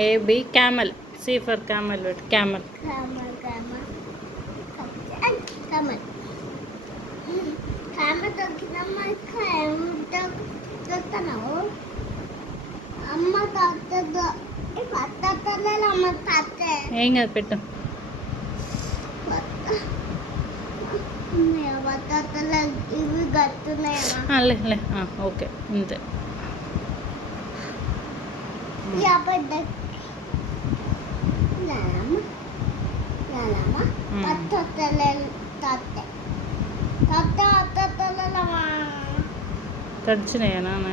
AB camel. C for camel. What? Camel. Camel. Camel. Camel దొరికినమ్మా దొరుకుతున్నావు అమ్మ తాత అమ్మ తాత ఏం కాదు పెట్టు. ఇవి గట్టున్నాయా లే ఓకే అంతే. తడిచినాయా నాన్న?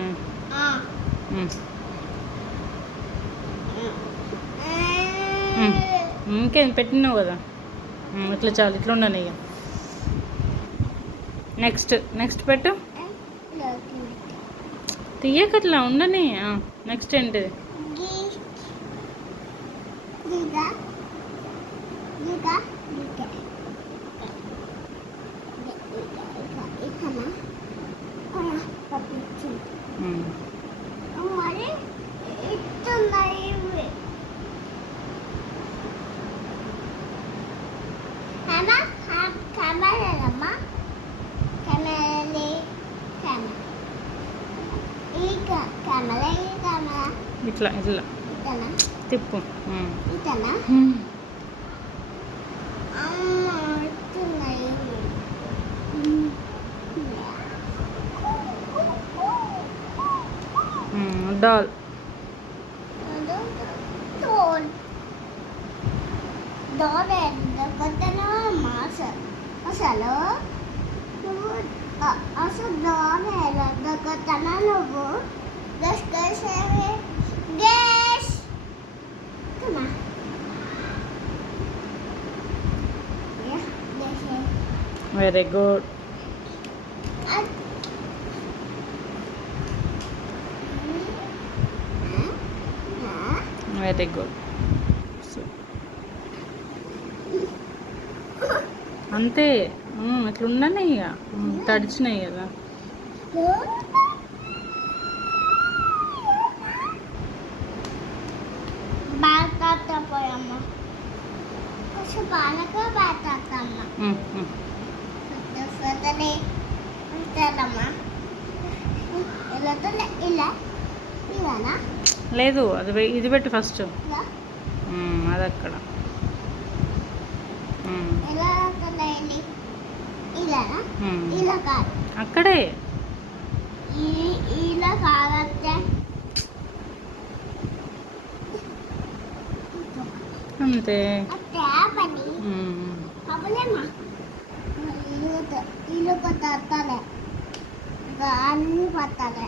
ఇంకేం పెట్టినావు కదా, ఇట్లా చాలు, ఇట్లా ఉండను. ఇక నెక్స్ట్ పెట్టు. తీయకట్లా ఉండని. నెక్స్ట్ ఏంటిది? ఇట్లా తిప్పు. డాల్. అసలు నువ్వు వెరీ గుడ్. Very good. అంతే. ఇట్లా ఉండని. ఇక తడిచినాయి కదా. లేదు, అది ఇది పెట్టు ఫస్ట్. అది అక్కడ అక్కడే అంతే. ఇల్లు పట్టాలి అన్ని పట్టాలి.